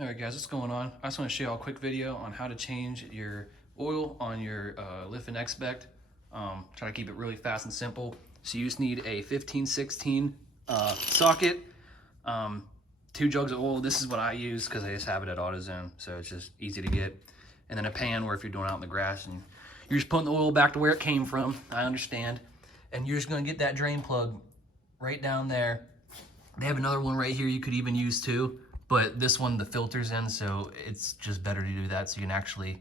All right, guys, what's going on? I just want to show you all a quick video on how to change your oil on your Lifan Xpect. Try to keep it really fast and simple. So you just need a 15-16 socket, 2 jugs of oil. This is what I use because I just have it at AutoZone, so it's just easy to get. And then a pan where if you're doing out in the grass and you're just putting the oil back to where it came from, I understand. And you're just going to get that drain plug right down there. They have another one right here you could even use too. But this one, the filter's in, so it's just better to do that so you can actually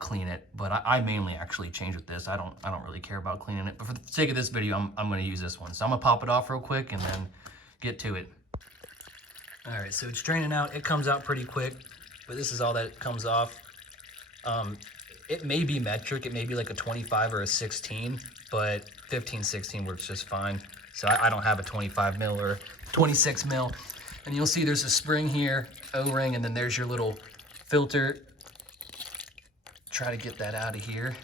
clean it. But I mainly actually change with this. I don't really care about cleaning it. But for the sake of this video, I'm gonna use this one. So I'm gonna pop it off real quick and then get to it. All right, so it's draining out. It comes out pretty quick, but this is all that comes off. It may be metric. It may be like a 25 or a 16, but 15-16 works just fine. So I don't have a 25 mil or 26 mil. And you'll see there's a spring here, O-ring, and then there's your little filter. Try to get that out of here.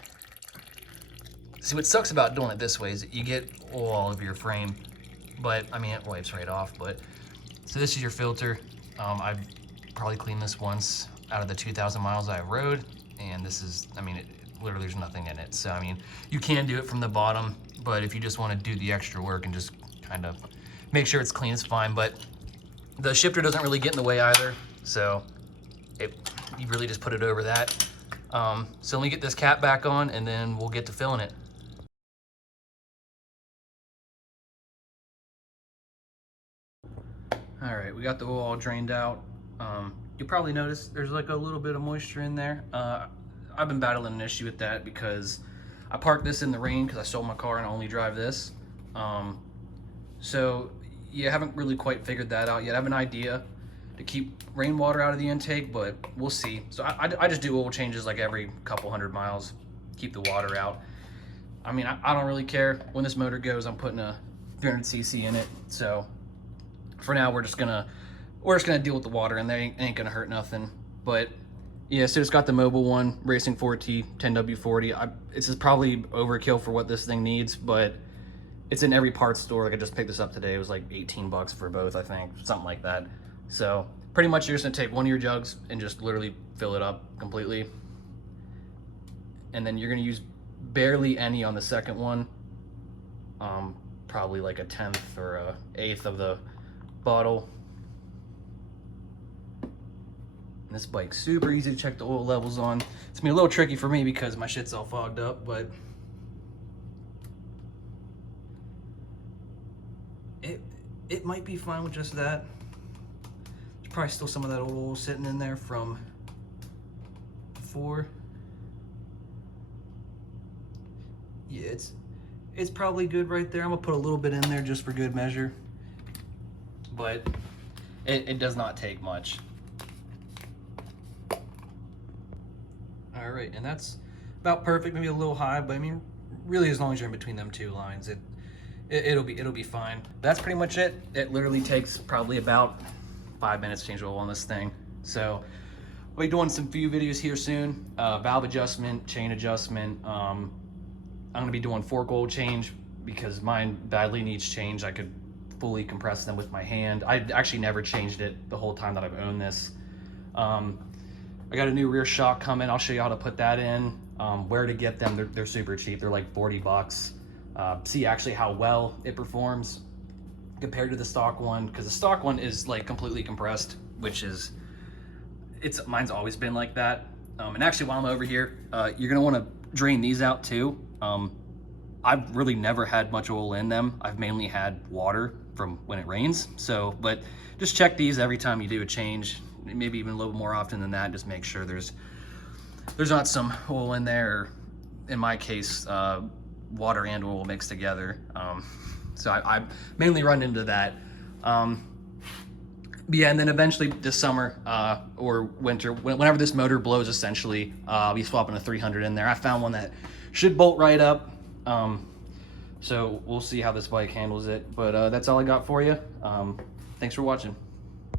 See, what sucks about doing it this way is that you get oil all over your frame, but I mean, it wipes right off. But so this is your filter. I've probably cleaned this once out of the 2,000 miles I rode, and this is, I mean, literally there's nothing in it. So I mean, you can do it from the bottom, but if you just want to do the extra work and just kind of make sure it's clean, it's fine. But the shifter doesn't really get in the way either, so you really just put it over that. So let me get this cap back on and then we'll get to filling it. All right, we got the oil all drained out. You'll probably notice there's like a little bit of moisture in there. I've been battling an issue with that because I parked this in the rain because I sold my car and I only drive this. So you haven't really quite figured that out yet. I have an idea to keep rainwater out of the intake, but we'll see. So I just do oil changes like every couple 100 miles, keep the water out. I mean, I don't really care. When this motor goes, I'm putting a 300cc in it. So for now, we're just gonna deal with the water, and they ain't gonna hurt nothing. But yeah, so it's got the mobile one, Racing 4T 10W40. This is probably overkill for what this thing needs, but it's in every parts store. Like I just picked this up today. It was like 18 bucks for both, I think, something like that. So pretty much you're just gonna take one of your jugs and just literally fill it up completely. And then you're gonna use barely any on the second one. Probably like a 10th or a 1/8 of the bottle. And this bike's super easy to check the oil levels on. It's gonna be a little tricky for me because my shit's all fogged up, but it might be fine with just that. There's probably still some of that oil sitting in there from before. Yeah, it's probably good right there. I'm gonna put a little bit in there just for good measure, but it does not take much. All right, and that's about perfect, maybe a little high, but I mean, really as long as you're in between them two lines, it'll be fine. That's pretty much it. It literally takes probably about 5 minutes to change oil on this thing. So we'll be doing some few videos here soon. Valve adjustment, chain adjustment. I'm gonna be doing fork oil change because mine badly needs change. I could fully compress them with my hand. I actually never changed it the whole time that I've owned this. I got a new rear shock coming. I'll show you how to put that in, where to get them. They're super cheap. They're like 40 bucks. See actually how well it performs compared to the stock one, because the stock one is like completely compressed, which is, mine's always been like that. And actually while I'm over here, you're gonna wanna drain these out too. I've really never had much oil in them. I've mainly had water from when it rains. So, but just check these every time you do a change, maybe even a little more often than that. Just make sure there's not some oil in there, or in my case, water and oil mixed together. So I mainly run into that. Yeah, and then eventually this summer or winter, whenever this motor blows, essentially, I'll be swapping a 300 in there. I found one that should bolt right up. So we'll see how this bike handles it. But that's all I got for you. Thanks for watching.